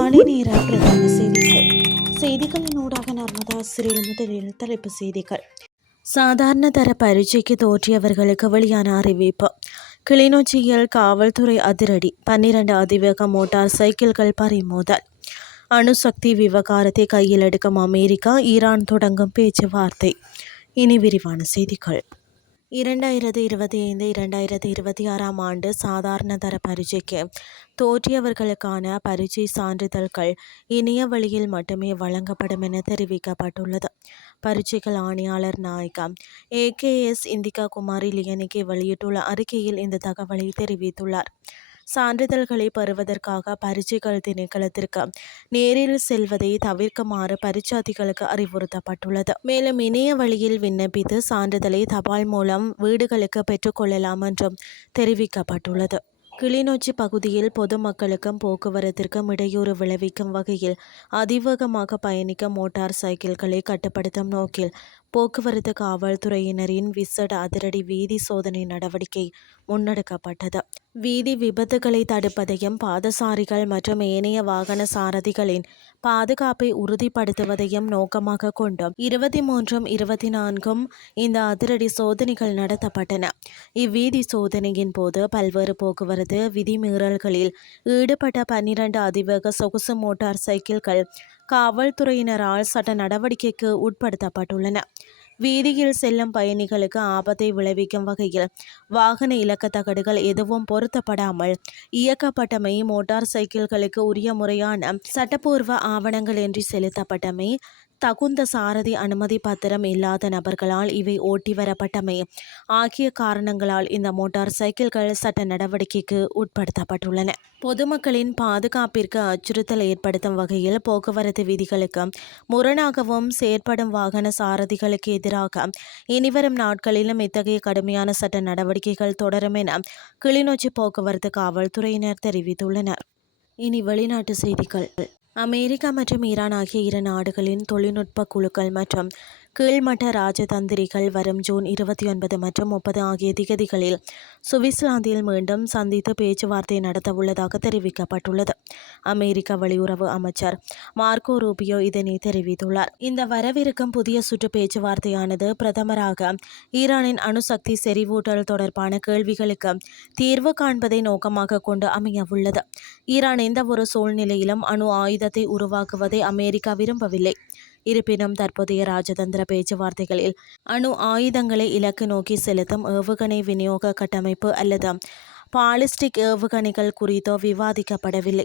காலை நேர பிரதான செய்திகளின் ஊடாக நர்மதா சிறில் முதலில் தலைப்பு செய்திகள். சாதாரண தர பரீட்சைக்கு தோற்றியவர்களுக்கு வெளியான அறிவிப்பு. கிளிநொச்சியில் காவல்துறை அதிரடி, 12 அதிவேக மோட்டார் சைக்கிள்கள் பறிமுதல். அணுசக்தி விவகாரத்தை கையில் எடுக்கும் அமெரிக்கா, ஈரான் தொடங்கும் பேச்சுவார்த்தை. இனி விரிவான செய்திகள். 2025-2026 ஆண்டு சாதாரண தர பரீட்சைக்கு தோற்றியவர்களுக்கான பரீட்சை சான்றிதழ்கள் இணைய வழியில் மட்டுமே வழங்கப்படும் என தெரிவிக்கப்பட்டுள்ளது. பரீட்சைகள் ஆணையாளர் நாயகம் AKS இந்திகா குமாரி லியனிக்கு வெளியிட்டுள்ள அறிக்கையில் இந்த தகவலை தெரிவித்துள்ளார். சான்றிதழ்களை பெறுவதற்காக பரீட்சைகள் திணைக்களத்திற்கு நேரில் செல்வதை தவிர்க்குமாறு பரீட்சார்த்திகளுக்கு அறிவுறுத்தப்பட்டுள்ளது. மேலும் இணைய வழியில் விண்ணப்பித்து சான்றிதழை தபால் மூலம் வீடுகளுக்கு பெற்றுக்கொள்ளலாம் என்றும் தெரிவிக்கப்பட்டுள்ளது. கிளிநொச்சி பகுதியில் பொதுமக்களுக்கும் போக்குவரத்திற்கும் இடையூறு விளைவிக்கும் வகையில் அதிவேகமாக பயணிக்க மோட்டார் சைக்கிள்களை கட்டுப்படுத்தும் நோக்கில் போக்குவரத்து காவல்துறையினரின் விசேட அதிரடி வீதி சோதனை நடவடிக்கை முன்னெடுக்கப்பட்டது. வீதி விபத்துகளை தடுப்பதையும் பாதசாரிகள் மற்றும் ஏனைய வாகன சாரதிகளின் பாதுகாப்பை உறுதிப்படுத்துவதையும் நோக்கமாக கொண்டு 23-24 இந்த அதிரடி சோதனைகள் நடத்தப்பட்டன. இவ்வீதி சோதனையின் போது பல்வேறு போக்குவரத்து விதிமீறல்களில் ஈடுபட்ட 12 அதிவேக சொகுசு மோட்டார் சைக்கிள்கள் காவல்துறையினரால் சட்ட நடவடிக்கைக்கு உட்படுத்தப்பட்டுள்ளன. வீதியில் செல்லும் பயணிகளுக்கு ஆபத்தை விளைவிக்கும் வகையில் வாகன இலக்க தகடுகள் எதுவும் பொருத்தப்படாமல் இயக்கப்பட்டமை, மோட்டார் சைக்கிள்களுக்கு உரிய முறையான சட்டப்பூர்வ ஆவணங்களின்றி செலுத்தப்பட்டமை, தகுந்த சாரதி அனுமதி பத்திரம் இல்லாத நபர்களால் இவை ஓட்டி வரப்பட்டமை ஆகிய காரணங்களால் இந்த மோட்டார் சைக்கிள்கள் சட்ட நடவடிக்கைக்கு உட்படுத்தப்பட்டுள்ளன. பொதுமக்களின் பாதுகாப்பிற்கு அச்சுறுத்தல் ஏற்படுத்தும் வகையில் போக்குவரத்து விதிகளுக்கு முரணாகவும் செயற்படும் வாகன சாரதிகளுக்கு எதிராக இனிவரும் நாட்களிலும் இத்தகைய கடுமையான சட்ட நடவடிக்கைகள் தொடரும் என கிளிநொச்சி போக்குவரத்து காவல்துறையினர் தெரிவித்துள்ளனர். இனி வெளிநாட்டு செய்திகள். அமெரிக்கா மற்றும் ஈரான் ஆகிய இரு நாடுகளின் தொழில்நுட்ப குழுக்கள் மற்றும் கீழ்மட்ட ராஜதந்திரிகள் வரும் ஜூன் 29 மற்றும் 30 ஆகிய திகதிகளில் சுவிட்சர்லாந்தில் மீண்டும் சந்தித்து பேச்சுவார்த்தை நடத்தவுள்ளதாக தெரிவிக்கப்பட்டுள்ளது. அமெரிக்க வெளியுறவு அமைச்சர் மார்க்கோ ரூபியோ இதனை தெரிவித்துள்ளார். இந்த வரவிருக்கும் புதிய சுற்று பேச்சுவார்த்தையானது பிரதமராக ஈரானின் அணுசக்தி செறிவூட்டல் தொடர்பான கேள்விகளுக்கு தீர்வு காண்பதை நோக்கமாக கொண்டு அமையவுள்ளது. ஈரான் எந்த ஒரு சூழ்நிலையிலும் அணு ஆயுதத்தை உருவாக்குவதை அமெரிக்கா விரும்பவில்லை. இருப்பினும் தற்போதைய ராஜதந்திர பேச்சுவார்த்தைகளில் அணு ஆயுதங்களை இலக்கு நோக்கி செலுத்தும் ஏவுகணை விநியோக கட்டமைப்பு அல்லது பாலிஸ்டிக் ஏவுகணைகள் குறித்தோ விவாதிக்கப்படவில்லை.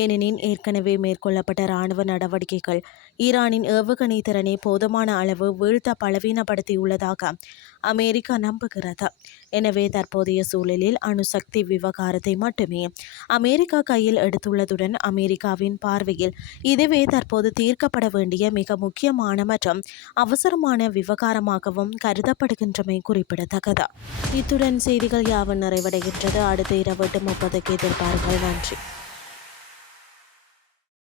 ஏனெனில் ஏற்கனவே மேற்கொள்ளப்பட்ட இராணுவ நடவடிக்கைகள் ஈரானின் ஏவுகணை திறனை போதுமான அளவு வீழ்த்த பலவீனப்படுத்தியுள்ளதாக அமெரிக்கா நம்புகிறது. எனவே தற்போதைய சூழலில் அணுசக்தி விவகாரத்தை மட்டுமே அமெரிக்கா கையில் எடுத்துள்ளதுடன் அமெரிக்காவின் பார்வையில் இதுவே தற்போது தீர்க்கப்பட வேண்டிய மிக முக்கியமான மற்றும் அவசரமான விவகாரமாகவும் கருதப்படுகின்றமை குறிப்பிடத்தக்கது. இத்துடன் செய்திகள் யாவும் நிறைவடைகின்றது. அடுத்த இரவு 8:30 எதிர்பாருங்கள். நன்றி.